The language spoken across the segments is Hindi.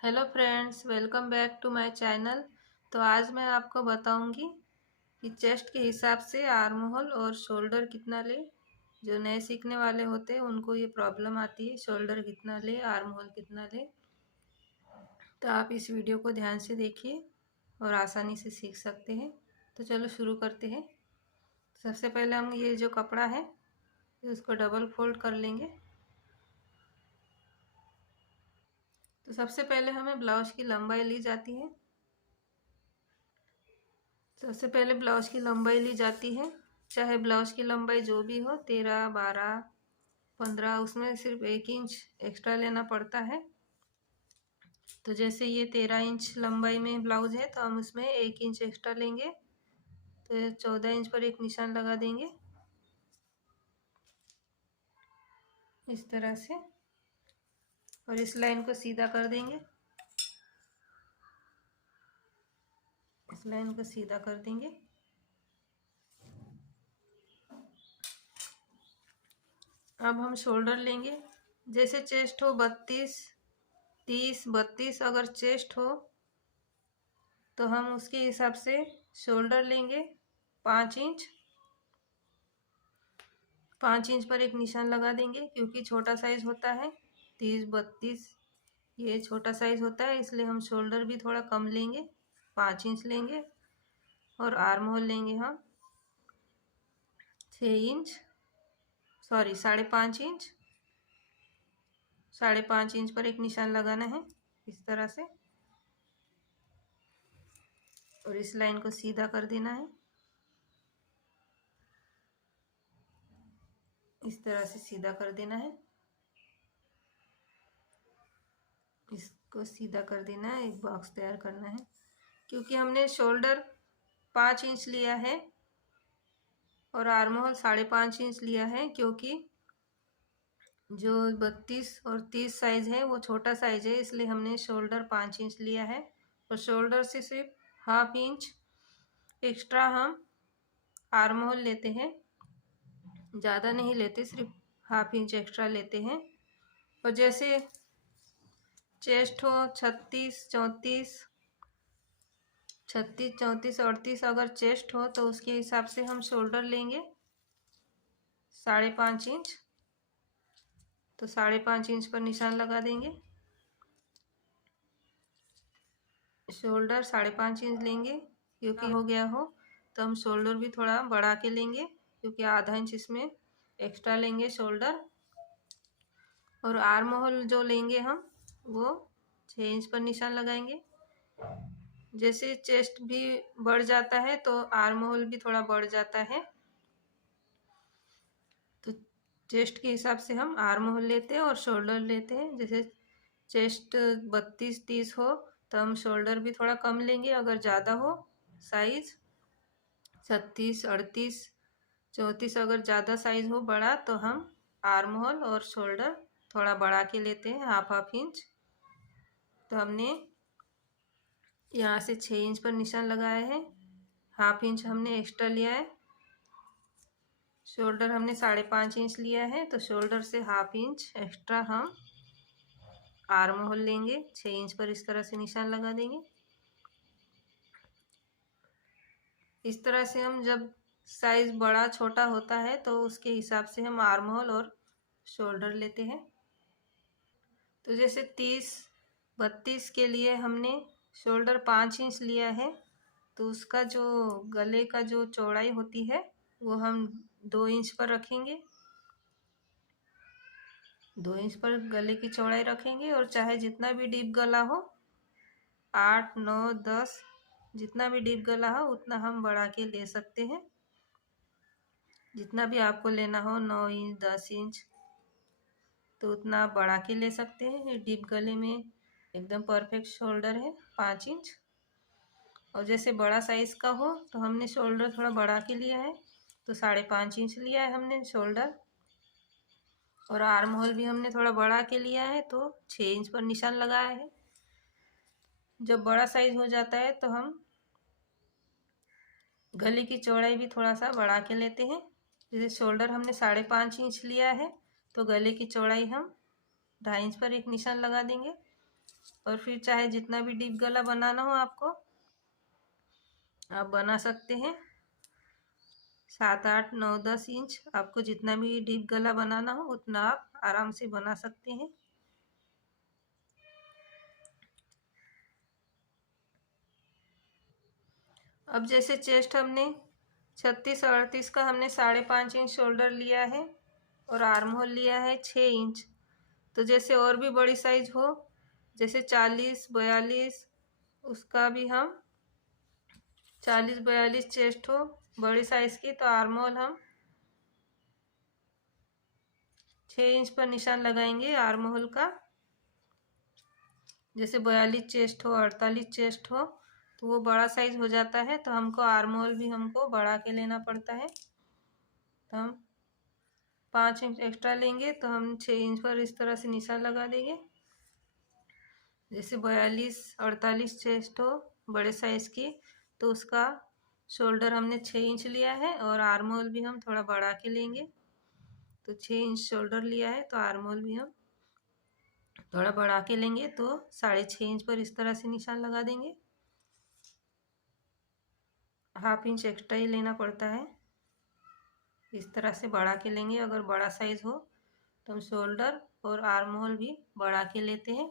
Hello friends, welcome back to my channel. तो आज मैं आपको बताऊंगी कि चेस्ट के हिसाब से आर्म होल और शोल्डर कितना ले। जो नए सीखने वाले होते हैं उनको ये प्रॉब्लम आती है, शोल्डर कितना ले, आर्म होल कितना ले। तो आप इस वीडियो को ध्यान से देखिए और आसानी से सीख सकते हैं। तो चलो शुरू करते हैं। सबसे पहले हम ये जो कपड़ा है उसको डबल फोल्ड कर लेंगे। तो सबसे पहले हमें ब्लाउज की लंबाई ली जाती है। सबसे पहले ब्लाउज की लंबाई ली जाती है, चाहे ब्लाउज की लंबाई जो भी हो, 13, 12, 15, उसमें सिर्फ 1 इंच एक्स्ट्रा लेना पड़ता है। तो जैसे ये 13 इंच लंबाई में ब्लाउज है तो हम उसमें 1 इंच एक्स्ट्रा लेंगे, तो 14 इंच पर एक निशान लगा देंगे इस तरह से, और इस लाइन को सीधा कर देंगे। इस लाइन को सीधा कर देंगे। अब हम शोल्डर लेंगे। जैसे चेस्ट हो 32, 30, 32 अगर चेस्ट हो तो हम उसके हिसाब से शोल्डर लेंगे 5 इंच। 5 इंच पर एक निशान लगा देंगे, क्योंकि छोटा साइज होता है 30, 32, ये छोटा साइज होता है, इसलिए हम शोल्डर भी थोड़ा कम लेंगे, 5 इंच लेंगे। और आर्म होल लेंगे हम 6 इंच, सॉरी 5.5 इंच। 5.5 इंच पर एक निशान लगाना है इस तरह से, और इस लाइन को सीधा कर देना है इस तरह से, सीधा कर देना है। इसको सीधा कर देना है, एक बॉक्स तैयार करना है। क्योंकि हमने शोल्डर 5 इंच लिया है और आर्म होल 5.5 इंच लिया है, क्योंकि जो 32 और 30 साइज है वो छोटा साइज है, इसलिए हमने शोल्डर 5 इंच लिया है। और शोल्डर से सिर्फ 1/2 इंच एक्स्ट्रा हम आर्म होल लेते हैं, ज़्यादा नहीं लेते, सिर्फ 1/2 इंच एक्स्ट्रा लेते हैं। और जैसे चेस्ट हो 36, 34, 36, 34, 38 अगर चेस्ट हो तो उसके हिसाब से हम शोल्डर लेंगे 5.5 इंच। तो 5.5 इंच पर निशान लगा देंगे। शोल्डर 5.5 इंच लेंगे, क्योंकि हो गया हो तो हम शोल्डर भी थोड़ा बढ़ा के लेंगे, क्योंकि आधा इंच इसमें एक्स्ट्रा लेंगे शोल्डर। और आर्म होल जो लेंगे हम वो 6 इंच पर निशान लगाएंगे। जैसे चेस्ट भी बढ़ जाता है तो आर्म होल भी थोड़ा बढ़ जाता है, तो चेस्ट के हिसाब से हम आर्म होल लेते हैं और शोल्डर लेते हैं। जैसे चेस्ट 32, 30 हो तो हम शोल्डर भी थोड़ा कम लेंगे, अगर ज़्यादा हो साइज 36, 38, 34 अगर ज़्यादा साइज हो बड़ा तो हम आर्म होल और शोल्डर थोड़ा बढ़ा के लेते हैं, 1/2 इंच। तो हमने यहाँ से 6 इंच पर निशान लगाया है, 1/2 इंच हमने एक्स्ट्रा लिया है। शोल्डर हमने 5.5 इंच लिया है, तो शोल्डर से 1/2 इंच एक्स्ट्रा हम आर्म होल लेंगे, 6 इंच पर इस तरह से निशान लगा देंगे। इस तरह से हम जब साइज बड़ा छोटा होता है तो उसके हिसाब से हम आर्म होल और शोल्डर लेते हैं। तो जैसे 30, 32 के लिए हमने शोल्डर 5 इंच लिया है, तो उसका जो गले का जो चौड़ाई होती है वो हम 2 इंच पर रखेंगे। 2 इंच पर गले की चौड़ाई रखेंगे, और चाहे जितना भी डीप गला हो, 8, 9, 10, जितना भी डीप गला हो उतना हम बढ़ा के ले सकते हैं। जितना भी आपको लेना हो, 9 इंच, 10 इंच, तो उतना आप बढ़ा के ले सकते हैं। ये डीप गले में एकदम परफेक्ट शोल्डर है 5 इंच। और जैसे बड़ा साइज का हो तो हमने शोल्डर थोड़ा बढ़ा के लिया है, तो 5.5 इंच लिया है हमने शोल्डर। और आर्म होल भी हमने थोड़ा बढ़ा के लिया है, तो 6 इंच पर निशान लगाया है। जब बड़ा साइज हो जाता है तो हम गले की चौड़ाई भी थोड़ा सा बढ़ा के लेते हैं। जैसे शोल्डर हमने 5.5 इंच लिया है, तो गले की चौड़ाई हम 2.5 इंच पर एक निशान लगा देंगे। और फिर चाहे जितना भी डीप गला बनाना हो आपको, आप बना सकते हैं। 7, 8, 9, 10 इंच आपको जितना भी डीप गला बनाना हो उतना आप आराम से बना सकते हैं। अब जैसे चेस्ट हमने 36 और 38 का हमने 5.5 इंच शोल्डर लिया है और आर्म होल लिया है 6 इंच। तो जैसे और भी बड़ी साइज हो, जैसे 40, 42, उसका भी हम 40, 42 चेस्ट हो बड़ी साइज की, तो आर्म होल हम 6 इंच पर निशान लगाएंगे आर्म होल का। जैसे 42 चेस्ट हो, 48 चेस्ट हो, तो वो बड़ा साइज हो जाता है, तो हमको आर्म होल भी हमको बढ़ा के लेना पड़ता है। तो हम 5 इंच एक्स्ट्रा लेंगे, तो हम 6 इंच पर इस तरह से निशान लगा देंगे। जैसे 42, 48 चेस्ट हो बड़े साइज की, तो उसका शोल्डर हमने 6 इंच लिया है और आर्म होल भी हम थोड़ा बढ़ा के लेंगे। तो 6 इंच शोल्डर लिया है, तो आर्म होल भी हम थोड़ा बढ़ा के लेंगे, तो 6.5 इंच पर इस तरह से निशान लगा देंगे। ½ इंच एक्स्ट्रा ही लेना पड़ता है। इस तरह से बढ़ा के लेंगे। अगर बड़ा साइज हो तो हम शोल्डर और आर्म होल भी बढ़ा के लेते हैं।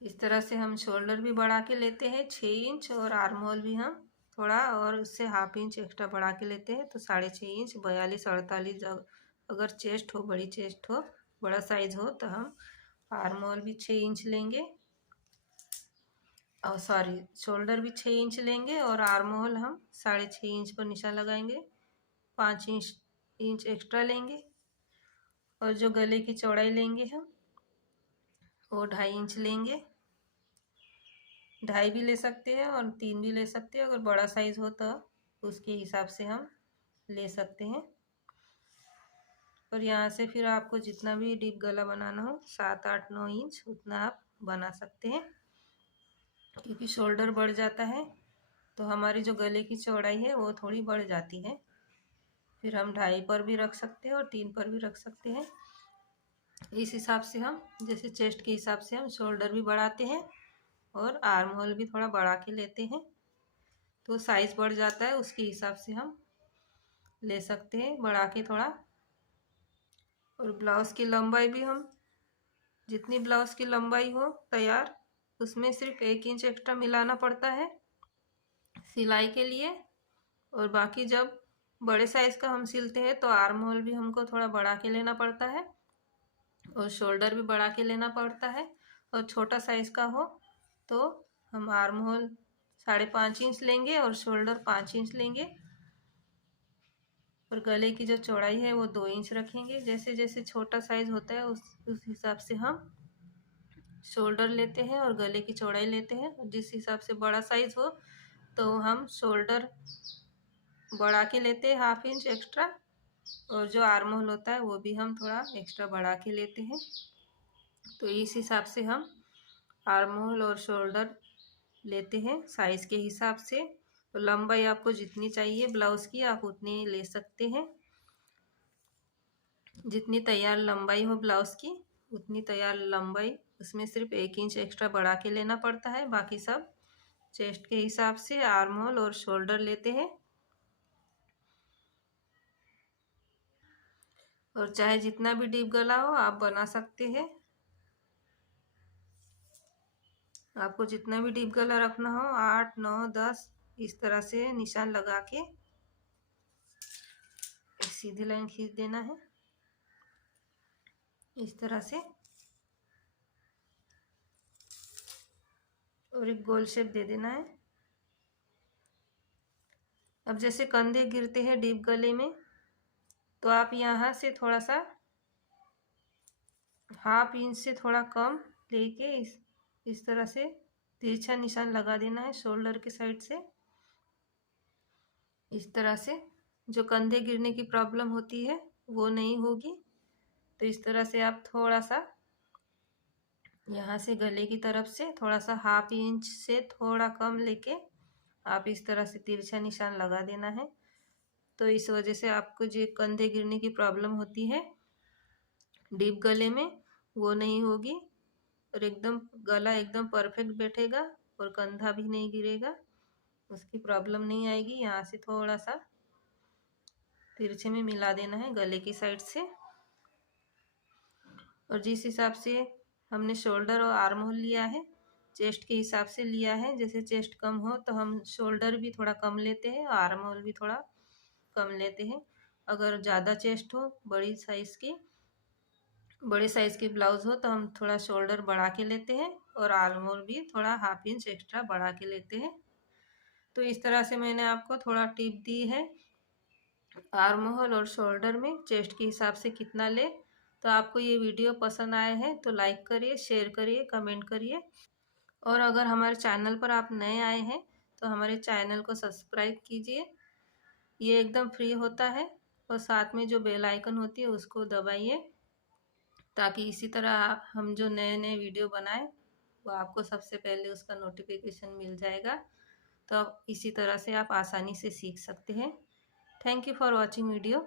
इस तरह से हम शोल्डर भी बढ़ा के लेते हैं 6 इंच, और आर्म होल भी हम थोड़ा और उससे ½ इंच एक्स्ट्रा बढ़ा के लेते हैं, तो 6.5 इंच। 42, 48 अगर चेस्ट हो, बड़ी चेस्ट हो, बड़ा साइज हो, तो हम आर्म होल भी 6 इंच लेंगे, और सॉरी शोल्डर भी 6 इंच लेंगे और आर्म होल हम 6.5 इंच पर निशान लगाएंगे। 5 इंच एक्स्ट्रा लेंगे, और जो गले की चौड़ाई लेंगे हम वो 2.5 इंच लेंगे। 2.5 भी ले सकते हैं और 3 भी ले सकते हैं, अगर बड़ा साइज हो तो उसके हिसाब से हम ले सकते हैं। और यहाँ से फिर आपको जितना भी डीप गला बनाना हो 7, 8, 9 इंच उतना आप बना सकते हैं। क्योंकि शोल्डर बढ़ जाता है तो हमारी जो गले की चौड़ाई है वो थोड़ी बढ़ जाती है। फिर हम 2.5 पर भी रख सकते हैं और 3 पर भी रख सकते हैं। इस हिसाब से हम, जैसे चेस्ट के हिसाब से हम शोल्डर भी बढ़ाते हैं और आर्म होल भी थोड़ा बढ़ा के लेते हैं, तो साइज बढ़ जाता है, उसके हिसाब से हम ले सकते हैं बढ़ा के थोड़ा। और ब्लाउज़ की लंबाई भी हम, जितनी ब्लाउज़ की लंबाई हो तैयार, उसमें सिर्फ 1 इंच एक्स्ट्रा मिलाना पड़ता है सिलाई के लिए। और बाकी जब बड़े साइज़ का हम सिलते हैं तो आर्म होल भी हमको थोड़ा बढ़ा के लेना पड़ता है और शोल्डर भी बढ़ा के लेना पड़ता है। और छोटा साइज़ का हो तो हम आर्म होल 5.5 इंच लेंगे और शोल्डर 5 इंच लेंगे, और गले की जो चौड़ाई है वो 2 इंच रखेंगे। जैसे जैसे छोटा साइज़ होता है उस हिसाब से हम शोल्डर लेते हैं और गले की चौड़ाई लेते हैं। जिस हिसाब से बड़ा साइज़ हो तो हम शोल्डर बढ़ा के लेते हैं ½ इंच एक्स्ट्रा, और जो आर्म होल होता है वो भी हम थोड़ा एक्स्ट्रा बढ़ा के लेते हैं। तो इस हिसाब से हम आर्म होल और शोल्डर लेते हैं साइज़ के हिसाब से। तो लंबाई आपको जितनी चाहिए ब्लाउज़ की आप उतनी ले सकते हैं। जितनी तैयार लंबाई हो ब्लाउज़ की उतनी तैयार लंबाई, उसमें सिर्फ 1 इंच एक्स्ट्रा बढ़ा के लेना पड़ता है। बाकी सब चेस्ट के हिसाब से आर्म होल और शोल्डर लेते हैं। और चाहे जितना भी डीप गला हो आप बना सकते हैं। आपको जितना भी डीप गला रखना हो 8, 9, 10 इस तरह से निशान लगा के एक सीधी लाइन खींच देना है इस तरह से, और एक गोल शेप दे देना है। अब जैसे कंधे गिरते हैं डीप गले में, तो आप यहाँ से थोड़ा सा ½ इंच से थोड़ा कम लेके इस तरह से तिरछा निशान लगा देना है शोल्डर के साइड से। इस तरह से जो कंधे गिरने की प्रॉब्लम होती है वो नहीं होगी। तो इस तरह से आप थोड़ा सा यहाँ से गले की तरफ से थोड़ा सा ½ इंच से थोड़ा कम लेके आप इस तरह से तिरछा निशान लगा देना है। तो इस वजह से आपको जो कंधे गिरने की प्रॉब्लम होती है डीप गले में वो नहीं होगी। और एकदम गला एकदम परफेक्ट बैठेगा और कंधा भी नहीं गिरेगा, उसकी प्रॉब्लम नहीं आएगी। यहाँ से थोड़ा सा तिरछे में मिला देना है गले की साइड से। और जिस हिसाब से हमने शोल्डर और आर्म होल लिया है, चेस्ट के हिसाब से लिया है। जैसे चेस्ट कम हो तो हम शोल्डर भी थोड़ा कम लेते हैं, आर्म होल भी थोड़ा कम लेते हैं। अगर ज़्यादा चेस्ट हो, बड़े साइज़ की ब्लाउज़ हो तो हम थोड़ा शोल्डर बढ़ा के लेते हैं और आर्म होल भी थोड़ा 1/2 इंच एक्स्ट्रा बढ़ा के लेते हैं। तो इस तरह से मैंने आपको थोड़ा टिप दी है आर्म होल और शोल्डर में चेस्ट के हिसाब से कितना ले। तो आपको ये वीडियो पसंद आए हैं तो लाइक करिए, शेयर करिए, कमेंट करिए। और अगर हमारे चैनल पर आप नए आए हैं तो हमारे चैनल को सब्सक्राइब कीजिए, ये एकदम फ्री होता है। और साथ में जो बेल आइकन होती है उसको दबाइए, ताकि इसी तरह हम जो नए नए वीडियो बनाएं वो आपको सबसे पहले उसका नोटिफिकेशन मिल जाएगा। तो अब इसी तरह से आप आसानी से सीख सकते हैं। Thank you for watching video.